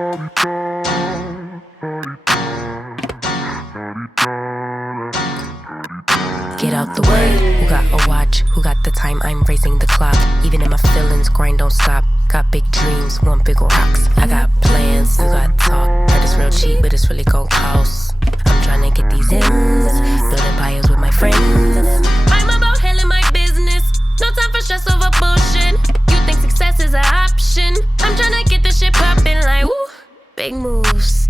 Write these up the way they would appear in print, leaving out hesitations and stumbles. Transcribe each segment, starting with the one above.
Get out the way. Who got a watch? Who got the time? I'm raising the clock. Even in my feelings, grind don't stop. Got big dreams, want big rocks. I got plans, you got talk. Heard it's real cheap, but it's really gon' cost. I'm tryna get these ends, building empires with my friends. I'm about handling my business. No time for stress over bullshit. You think success is an option? I'm tryna get this shit poppin' like woo. Big moves,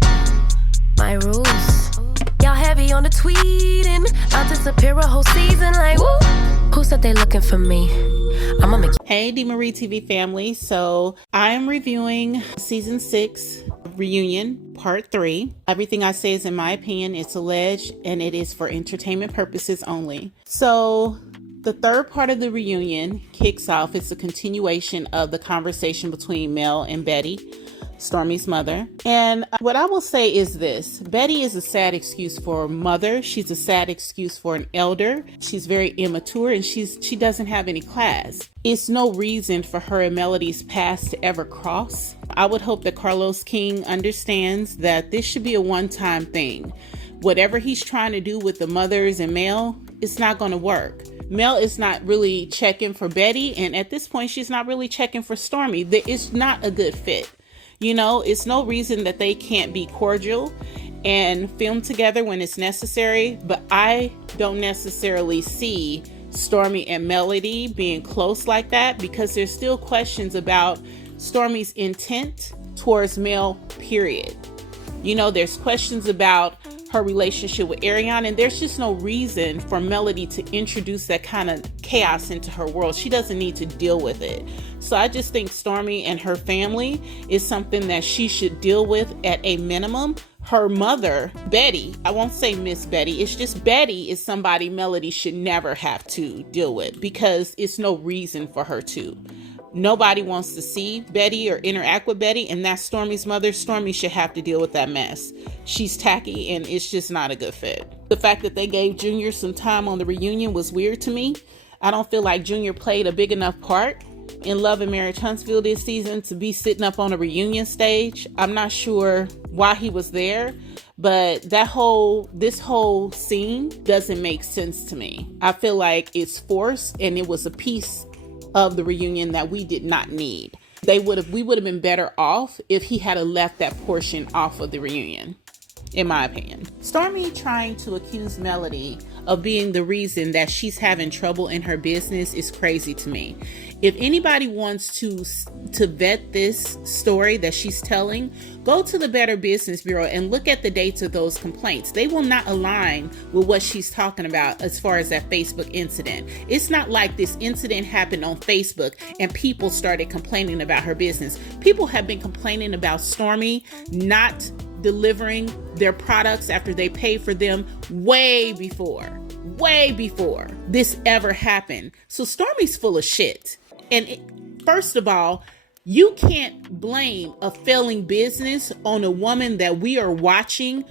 my rules. Y'all heavy on the tweeting. I'll disappear a whole season like woo. Who said they looking for me? I'ma make. Hey DMarie TV family, so I am reviewing season 6 reunion part 3. Everything I say is in my opinion. It's alleged and it is for entertainment purposes only. So the third part of the reunion kicks off. It's a continuation of the conversation between Mel and Betty, Stormy's mother. And what I will say is this: Betty is a sad excuse for a mother. She's a sad excuse for an elder. She's very immature and she doesn't have any class. It's no reason for her and Melody's past to ever cross. I would hope that Carlos King understands that this should be a one-time thing. Whatever he's trying to do with the mothers and Mel, it's not going to work. Mel is not really checking for Betty, and at this point she's not really checking for Stormy. It's not a good fit. You know, it's no reason that they can't be cordial and film together when it's necessary, but I don't necessarily see Stormy and Melody being close like that because there's still questions about Stormy's intent towards Mel, period. You know, there's questions about her relationship with Ariana, and there's just no reason for Melody to introduce that kind of chaos into her world. She doesn't need to deal with it. So I just think Stormy and her family is something that she should deal with at a minimum. Her mother, Betty, I won't say Miss Betty, it's just Betty is somebody Melody should never have to deal with because it's no reason for her to. Nobody wants to see Betty or interact with Betty, and that's Stormy's mother. Stormy should have to deal with that mess. She's tacky, and it's just not a good fit. The fact that they gave Junior some time on the reunion was weird to me. I don't feel like Junior played a big enough part in Love and Marriage Huntsville this season to be sitting up on a reunion stage. I'm not sure why he was there, but this whole scene doesn't make sense to me. I feel like it's forced, and it was a piece of the reunion that we did not need. We would have been better off if he had left that portion off of the reunion, in my opinion. Stormy trying to accuse Melody of being the reason that she's having trouble in her business is crazy to me. If anybody wants to vet this story that she's telling, go to the Better Business Bureau and look at the dates of those complaints. They will not align with what she's talking about as far as that Facebook incident. It's not like this incident happened on Facebook and people started complaining about her business. People have been complaining about Stormy not delivering their products after they paid for them way before this ever happened. So Stormy's full of shit. And first of all, you can't blame a failing business on a woman that we are watching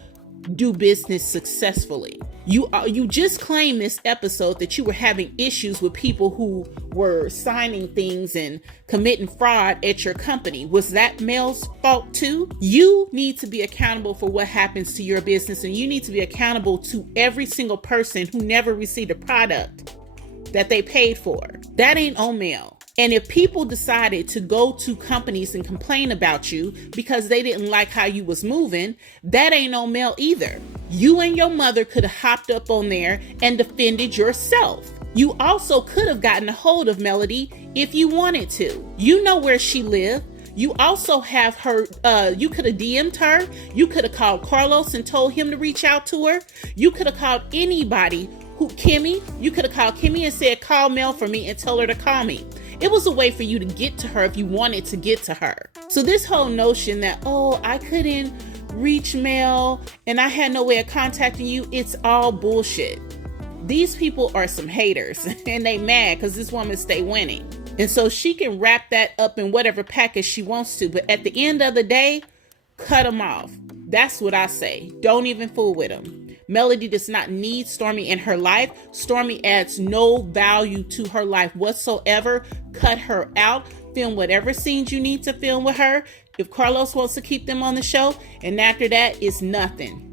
do business successfully. You just claimed this episode that you were having issues with people who were signing things and committing fraud at your company. Was that Mel's fault too? You need to be accountable for what happens to your business, and you need to be accountable to every single person who never received a product that they paid for. That ain't on Mel. And if people decided to go to companies and complain about you because they didn't like how you was moving, that ain't on Mel either. You and your mother could have hopped up on there and defended yourself. You also could have gotten a hold of Melody if you wanted to. You know where she lived. You also have her, you could have DM'd her. You could have called Carlos and told him to reach out to her. You could have called anybody you could have called Kimmy and said, call Mel for me and tell her to call me. It was a way for you to get to her if you wanted to get to her. So this whole notion that, oh, I couldn't reach Mel and I had no way of contacting you, it's all bullshit. These people are some haters and they mad because this woman stay winning. And so she can wrap that up in whatever package she wants to. But at the end of the day, cut them off. That's what I say. Don't even fool with them. Melody does not need Stormy in her life. Stormy adds no value to her life whatsoever. Cut her out. Film whatever scenes you need to film with her. If Carlos wants to keep them on the show, and after that, it's nothing.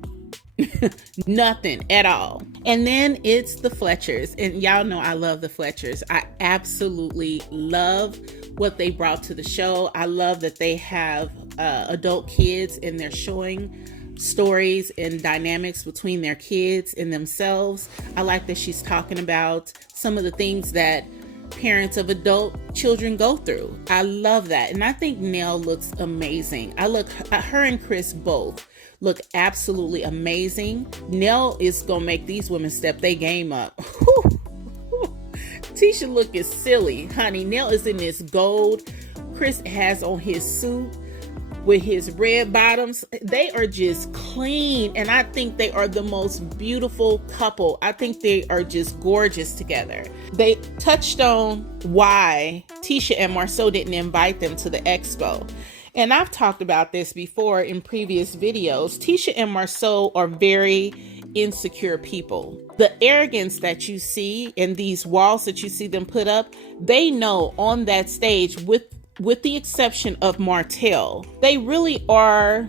Nothing at all. And then it's the Fletchers. And y'all know I love the Fletchers. I absolutely love what they brought to the show. I love that they have adult kids and they're showing stories and dynamics between their kids and themselves. I like that she's talking about some of the things that parents of adult children go through. I love that. And I think Nell looks amazing. Her and Chris both look absolutely amazing. Nell is gonna make these women step their game up. Tisha looking silly, honey. Nell is in this gold. Chris has on his suit with his red bottoms. They are just clean, and I think they are the most beautiful couple. I think they are just gorgeous together. They touched on why Tisha and Marceau didn't invite them to the expo. And I've talked about this before in previous videos. Tisha and Marceau are very insecure people. The arrogance that you see in these walls that you see them put up, they know on that stage, with the exception of Martell, they really are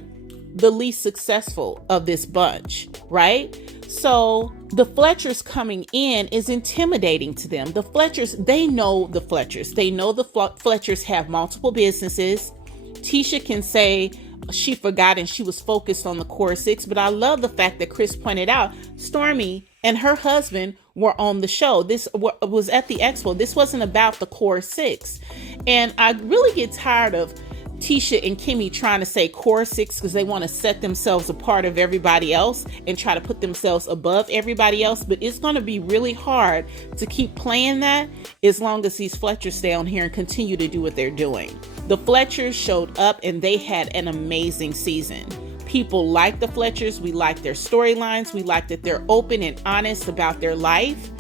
the least successful of this bunch, right? So the Fletchers coming in is intimidating to them. The Fletchers, they know the Fletchers. They know the Fletchers have multiple businesses. Tisha can say she forgot and she was focused on the core six, but I love the fact that Chris pointed out Stormy and her husband were on the show. This was at the expo. This wasn't about the core six. And I really get tired of Tisha and Kimmy trying to say core six because they want to set themselves apart of everybody else and try to put themselves above everybody else. But it's going to be really hard to keep playing that as long as these Fletchers stay on here and continue to do what they're doing. The Fletchers showed up and they had an amazing season. People like the Fletchers. We like their storylines. We like that they're open and honest about their life.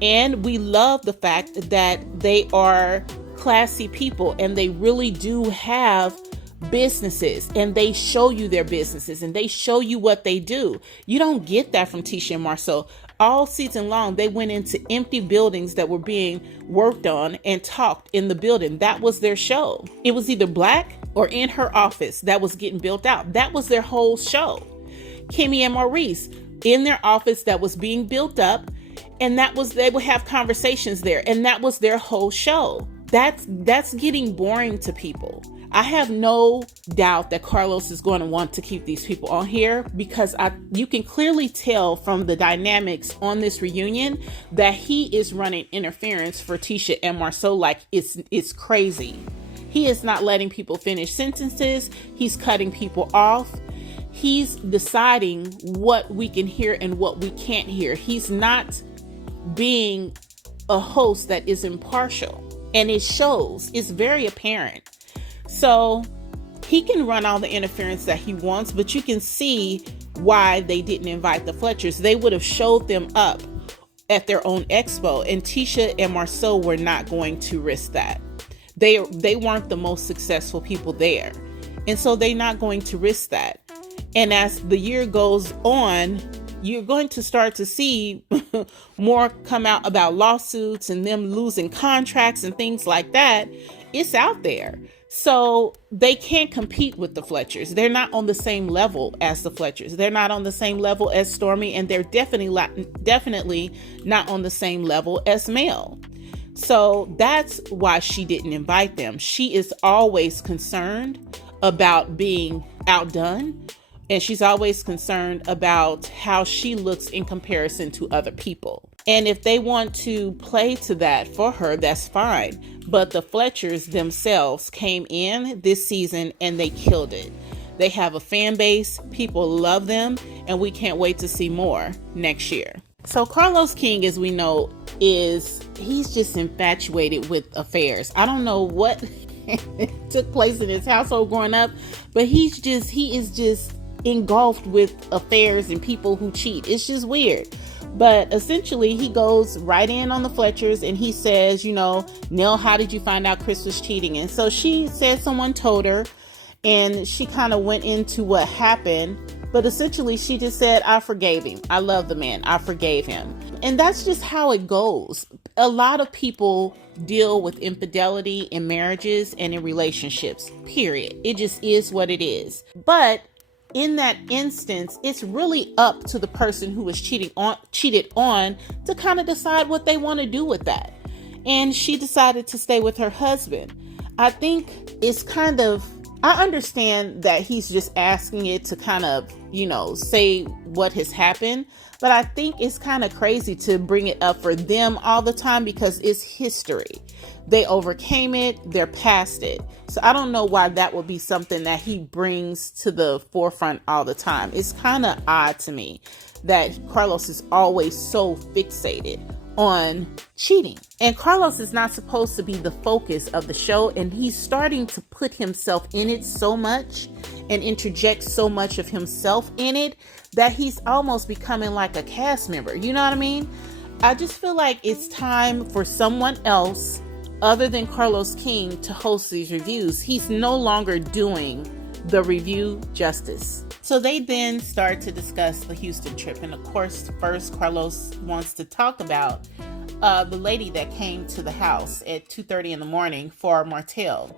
And we love the fact that they are classy people and they really do have businesses and they show you their businesses and they show you what they do. You don't get that from Tisha and Marceau. All season long, they went into empty buildings that were being worked on and talked in the building. That was their show. It was either black or in her office that was getting built out. That was their whole show. Kimmy and Maurice in their office that was being built up, and they would have conversations there, and that was their whole show. That's getting boring to people. I have no doubt that Carlos is going to want to keep these people on here because you can clearly tell from the dynamics on this reunion that he is running interference for Tisha and Marceau like it's crazy. He is not letting people finish sentences. He's cutting people off. He's deciding what we can hear and what we can't hear. He's not being a host that is impartial. And it shows. It's very apparent. So he can run all the interference that he wants, but you can see why they didn't invite the Fletchers. They would have showed them up at their own expo, and Tisha and Marceau were not going to risk that. They weren't the most successful people there. And so they're not going to risk that. And as the year goes on, you're going to start to see more come out about lawsuits and them losing contracts and things like that. It's out there. So they can't compete with the Fletchers. They're not on the same level as the Fletchers. They're not on the same level as Stormy, and they're definitely not on the same level as Mel. So that's why she didn't invite them. She is always concerned about being outdone. And she's always concerned about how she looks in comparison to other people. And if they want to play to that for her, that's fine. But the Fletchers themselves came in this season and they killed it. They have a fan base. People love them. And we can't wait to see more next year. So Carlos King, as we know, he's just infatuated with affairs. I don't know what took place in his household growing up, but he is just engulfed with affairs and people who cheat. It's just weird. But essentially he goes right in on the Fletchers and he says, Nell, how did you find out Chris was cheating? And so she said someone told her, and she kind of went into what happened But essentially, she just said, I forgave him. I love the man. I forgave him. And that's just how it goes. A lot of people deal with infidelity in marriages and in relationships, period. It just is what it is. But in that instance, it's really up to the person who was cheated on to kind of decide what they want to do with that. And she decided to stay with her husband. I think it's kind of, I understand that he's just asking it to kind of, say what has happened. But I think it's kind of crazy to bring it up for them all the time because it's history. They overcame it. They're past it. So I don't know why that would be something that he brings to the forefront all the time. It's kind of odd to me that Carlos is always so fixated on cheating. And Carlos is not supposed to be the focus of the show, and he's starting to put himself in it so much and interject so much of himself in it that he's almost becoming like a cast member. You know what I mean? I just feel like it's time for someone else other than Carlos King to host these reviews. He's no longer doing the review justice. So they then start to discuss the Houston trip. And of course, first Carlos wants to talk about the lady that came to the house at 2:30 in the morning for Martell.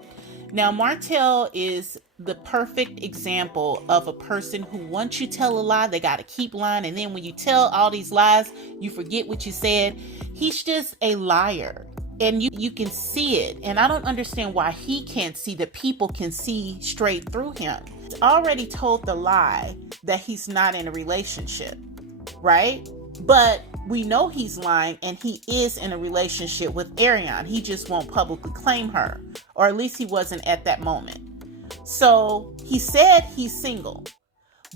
Now, Martell is the perfect example of a person who, once you tell a lie, they got to keep lying. And then when you tell all these lies, you forget what you said. He's just a liar. And you can see it. And I don't understand why he can't see that people can see straight through him. He's already told the lie that he's not in a relationship, right? But we know he's lying, and he is in a relationship with Ariane. He just won't publicly claim her, or at least he wasn't at that moment. So he said he's single,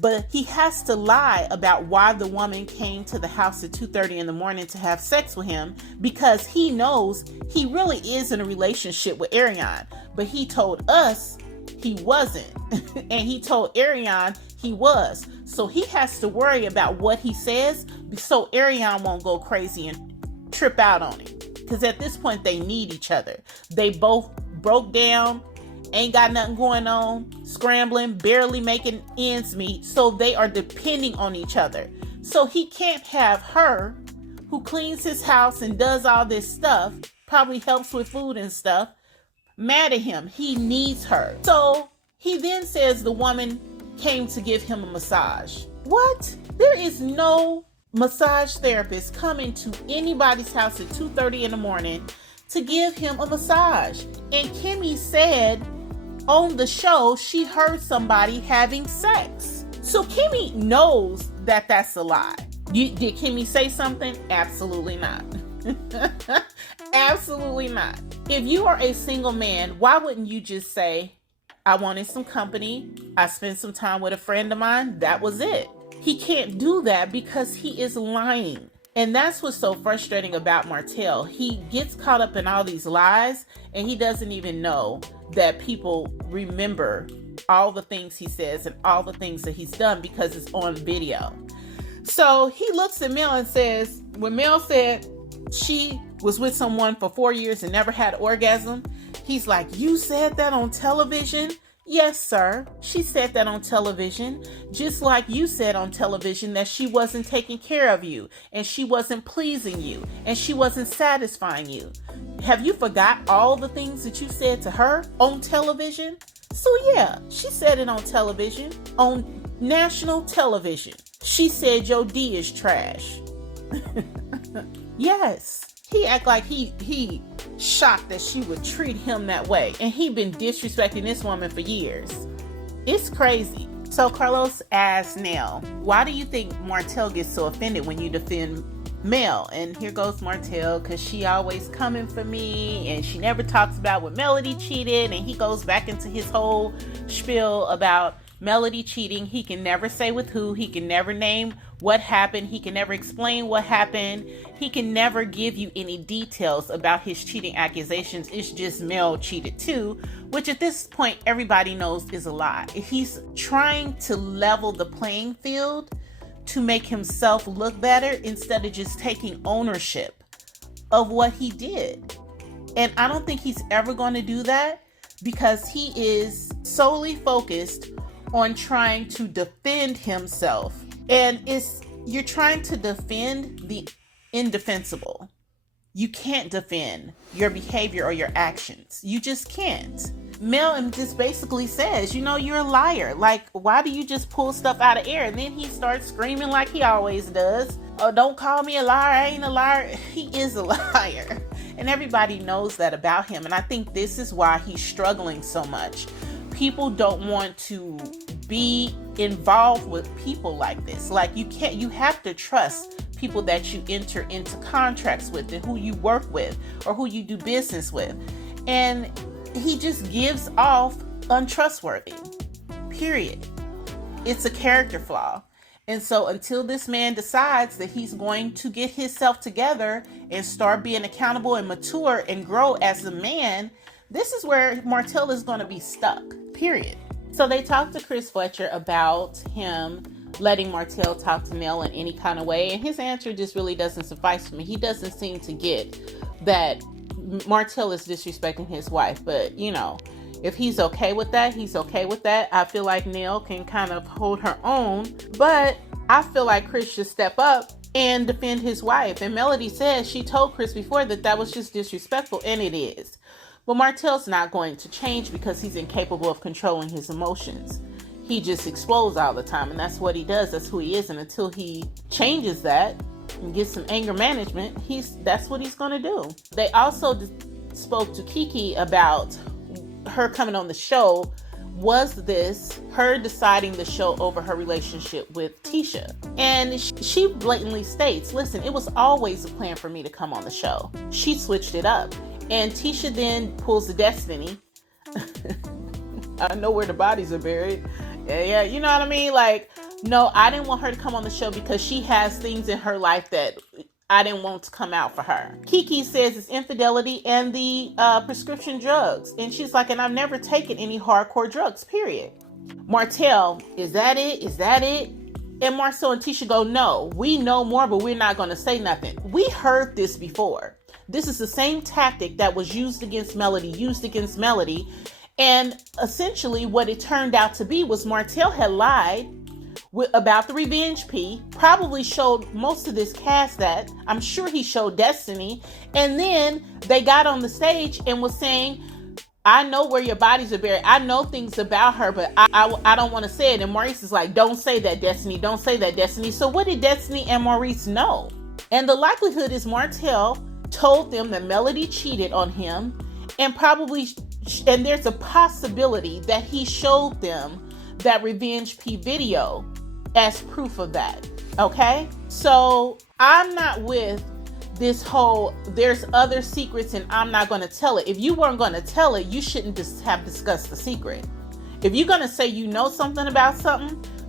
but he has to lie about why the woman came to the house at 2:30 in the morning to have sex with him, because he knows he really is in a relationship with Ariane. But he told us he wasn't, and he told Ariane he was. So he has to worry about what he says so Ariane won't go crazy and trip out on him. Because at this point, they need each other. They both broke down, ain't got nothing going on, scrambling, barely making ends meet. So they are depending on each other. So he can't have her, who cleans his house and does all this stuff, probably helps with food and stuff, mad at him. He needs her. So he then says the woman came to give him a massage. What? There is no massage therapist coming to anybody's house at 2:30 in the morning to give him a massage. And Kimmy said on the show she heard somebody having sex. So Kimmy knows that that's a lie. Did Kimmy say something? Absolutely not. Absolutely not. If you are a single man, why wouldn't you just say, I wanted some company, I spent some time with a friend of mine, that was it. He can't do that because he is lying. And that's what's so frustrating about Martell. He gets caught up in all these lies, and he doesn't even know that people remember all the things he says and all the things that he's done because it's on video. So he looks at Mel and says, when Mel said she was with someone for 4 years and never had an orgasm, he's like, you said that on television? Yes, sir. She said that on television, just like you said on television that she wasn't taking care of you, and she wasn't pleasing you, and she wasn't satisfying you. Have you forgot all the things that you said to her on television? So yeah, she said it on television, on national television. She said your D is trash. Yes. He act like he shocked that she would treat him that way. And he been disrespecting this woman for years. It's crazy. So Carlos asked Nell, why do you think Martell gets so offended when you defend Mel? And here goes Martell, because she always coming for me and she never talks about when Melody cheated. And he goes back into his whole spiel about Melody cheating. He can never say with who. He can never name what happened. He can never explain what happened. He can never give you any details about his cheating accusations. It's just Mel cheated too, which at this point everybody knows is a lie. He's trying to level the playing field to make himself look better instead of just taking ownership of what he did. And I don't think he's ever going to do that because he is solely focused on trying to defend himself. And you're trying to defend the indefensible. You can't defend your behavior or your actions. You just can't. Mel just basically says, you're a liar. Like, why do you just pull stuff out of air? And then he starts screaming like he always does. Oh, don't call me a liar. I ain't a liar. He is a liar. And everybody knows that about him. And I think this is why he's struggling so much. People don't want to be involved with people like this. Like, you have to trust people that you enter into contracts with and who you work with or who you do business with. And he just gives off untrustworthy, period. It's a character flaw. And so until this man decides that he's going to get himself together and start being accountable and mature and grow as a man, this is where Martell is going to be stuck, period. So they talked to Chris Fletcher about him letting Martell talk to Nell in any kind of way. And his answer just really doesn't suffice for me. He doesn't seem to get that Martell is disrespecting his wife. But, if he's okay with that, he's okay with that. I feel like Nell can kind of hold her own. But I feel like Chris should step up and defend his wife. And Melody says she told Chris before that was just disrespectful. And it is. But Martell's not going to change because he's incapable of controlling his emotions. He just explodes all the time, and that's what he does. That's who he is. And until he changes that and gets some anger management, that's what he's going to do. They also spoke to Kiki about her coming on the show. Was this her deciding the show over her relationship with Tisha? And she blatantly states, listen, it was always a plan for me to come on the show. She switched it up. And Tisha then pulls the Destiny. I know where the bodies are buried. Yeah, you know what I mean? Like, no, I didn't want her to come on the show because she has things in her life that I didn't want to come out for her. Kiki says it's infidelity and the prescription drugs. And she's like, and I've never taken any hardcore drugs, period. Martell, is that it? Is that it? And Marcel and Tisha go, no, we know more, but we're not going to say nothing. We heard this before. This is the same tactic that was used against Melody. And essentially what it turned out to be was Martell had lied about the revenge P, probably showed most of this cast that. I'm sure he showed Destiny. And then they got on the stage and was saying, I know where your bodies are buried. I know things about her, but I don't want to say it. And Maurice is like, don't say that, Destiny. Don't say that, Destiny. So what did Destiny and Maurice know? And the likelihood is Martell told them that Melody cheated on him, and there's a possibility that he showed them that Revenge P video as proof of that. Okay? So I'm not with this whole, there's other secrets and I'm not going to tell it. If you weren't going to tell it, you shouldn't just have discussed the secret. If you're going to say you know something about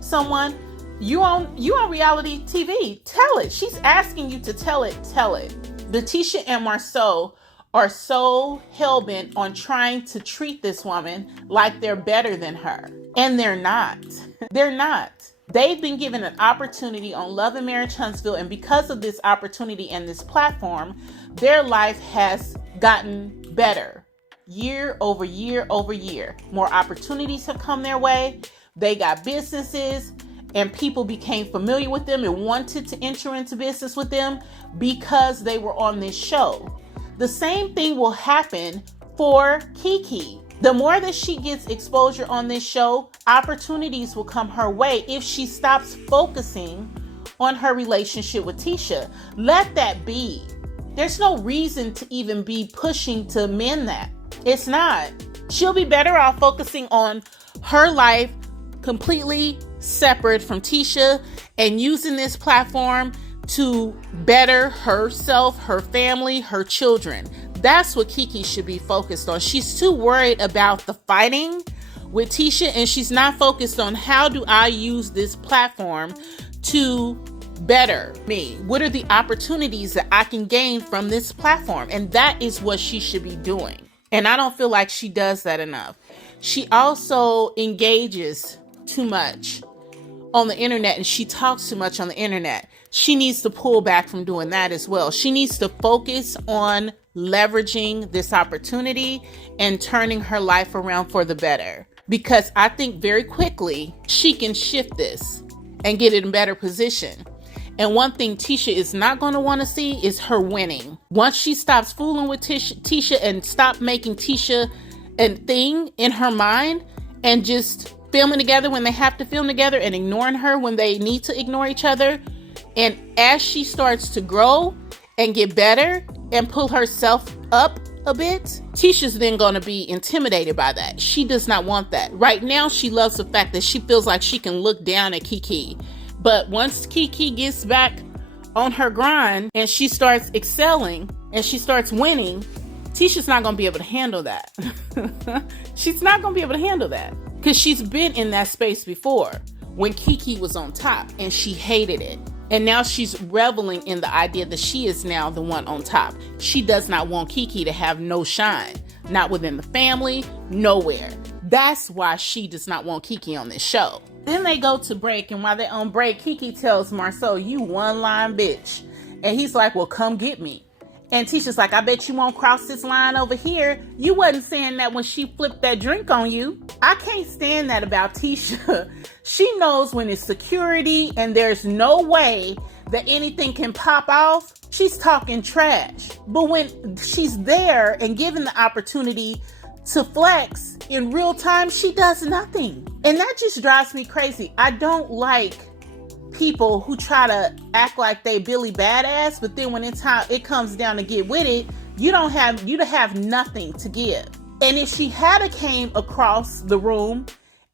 someone, you on reality TV, tell it. She's asking you to tell it. Tisha and Marceau are so hell-bent on trying to treat this woman like they're better than her. And they're not. They're not. They've been given an opportunity on Love and Marriage Huntsville, and because of this opportunity and this platform, their life has gotten better year over year over year. More opportunities have come their way. They got businesses, and people became familiar with them and wanted to enter into business with them because they were on this show. The same thing will happen for Kiki. The more that she gets exposure on this show, opportunities will come her way if she stops focusing on her relationship with Tisha. Let that be. There's no reason to even be pushing to mend that. It's not. She'll be better off focusing on her life completely separate from Tisha and using this platform to better herself, her family, her children. That's what Kiki should be focused on. She's too worried about the fighting with Tisha, and she's not focused on how do I use this platform to better me? What are the opportunities that I can gain from this platform? And that is what she should be doing. And I don't feel like she does that enough. She also engages too much on the internet, and she talks too much on the internet. She needs to pull back from doing that as well. She needs to focus on leveraging this opportunity and turning her life around for the better. because I think very quickly she can shift this and get it in better position. And one thing Tisha is not going to want to see is her winning. Once she stops fooling with Tisha and stop making Tisha a thing in her mind and just filming together when they have to film together and ignoring her when they need to ignore each other. And as she starts to grow and get better and pull herself up a bit, Tisha's then going to be intimidated by that. She does not want that. Right now, she loves the fact that she feels like she can look down at Kiki. But once Kiki gets back on her grind and she starts excelling and she starts winning, Tisha's not going to be able to handle that. She's not going to be able to handle that because she's been in that space before when Kiki was on top and she hated it. And now she's reveling in the idea that she is now the one on top. She does not want Kiki to have no shine, not within the family, nowhere. That's why she does not want Kiki on this show. Then they go to break, and while they're on break, Kiki tells Marceau, "You one-line bitch." And he's like, "Well, come get me." And Tisha's like, "I bet you won't cross this line over here. You wasn't saying that when she flipped that drink on you." I can't stand that about Tisha. She knows when it's security and there's no way that anything can pop off. She's talking trash. But when she's there and given the opportunity to flex in real time, she does nothing. And that just drives me crazy. I don't like people who try to act like they Billy Badass, but then when it comes down to get with it, you have nothing to give. And if she had came across the room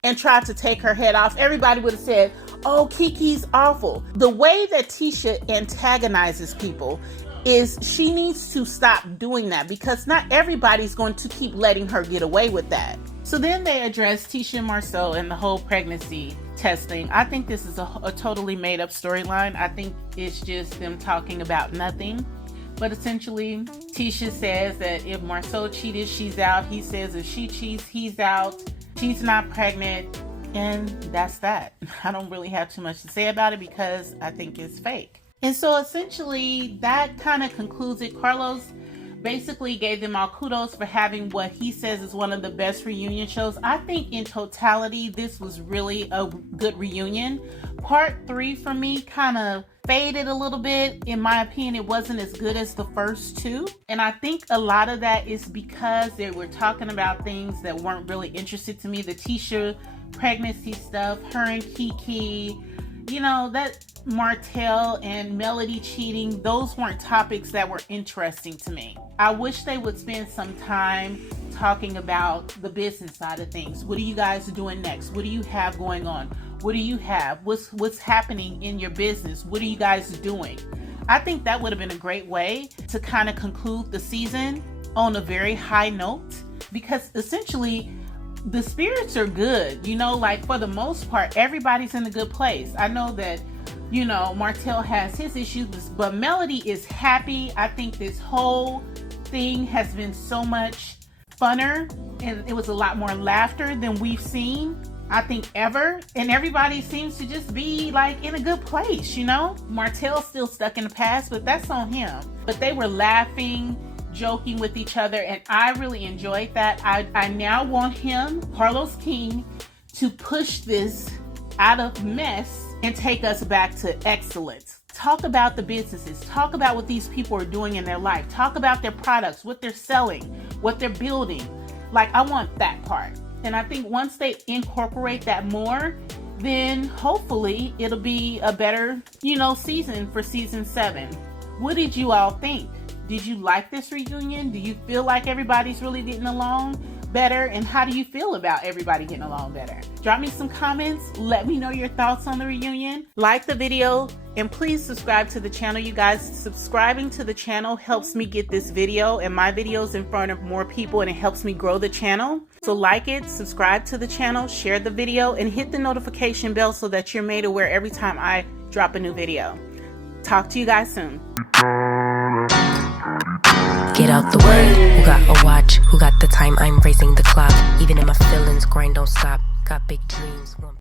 and tried to take her head off, everybody would have said, "Oh, Kiki's awful." The way that Tisha antagonizes people is she needs to stop doing that because not everybody's going to keep letting her get away with that. So then they address Tisha and Marceau and the whole pregnancy testing. I think this is a totally made up storyline. I think it's just them talking about nothing. But essentially, Tisha says that if Marceau cheated, she's out. He says if she cheats, he's out. She's not pregnant. And that's that. I don't really have too much to say about it because I think it's fake. And so essentially, that kind of concludes it. Carlos basically gave them all kudos for having what he says is one of the best reunion shows. I think in totality, this was really a good reunion. Part 3 for me kind of faded a little bit. In my opinion, it wasn't as good as the first 2. And I think a lot of that is because they were talking about things that weren't really interested to me. The Tisha pregnancy stuff, her and Kiki, that Martell and Melody cheating, those weren't topics that were interesting to me. I wish they would spend some time talking about the business side of things. What are you guys doing next? What do you have going on? What do you have? What's happening in your business? What are you guys doing? I think that would have been a great way to kind of conclude the season on a very high note, because essentially the spirits are good, for the most part, everybody's in a good place. I know that, Martell has his issues, but Melody is happy. I think this whole thing has been so much funner and it was a lot more laughter than we've seen, I think, ever. And everybody seems to just be in a good place, Martell's still stuck in the past, but that's on him. But they were laughing, joking with each other, and I really enjoyed that. I now want him, Carlos King, to push this out of mess and take us back to excellence. Talk about the businesses. Talk about what these people are doing in their life. Talk about their products, what they're selling, what they're building. I want that part. And I think once they incorporate that more, then hopefully it'll be a better, season for season 7. What did you all think? Did you like this reunion? Do you feel like everybody's really getting along better? And how do you feel about everybody getting along better? Drop me some comments. Let me know your thoughts on the reunion. Like the video and please subscribe to the channel. You guys, subscribing to the channel helps me get this video and my videos in front of more people, and it helps me grow the channel. So like it, subscribe to the channel, share the video, and hit the notification bell so that you're made aware every time I drop a new video. Talk to you guys soon. Get out the way, who got a watch, who got the time, I'm raising the clock. Even if my feelings grind don't stop, got big dreams.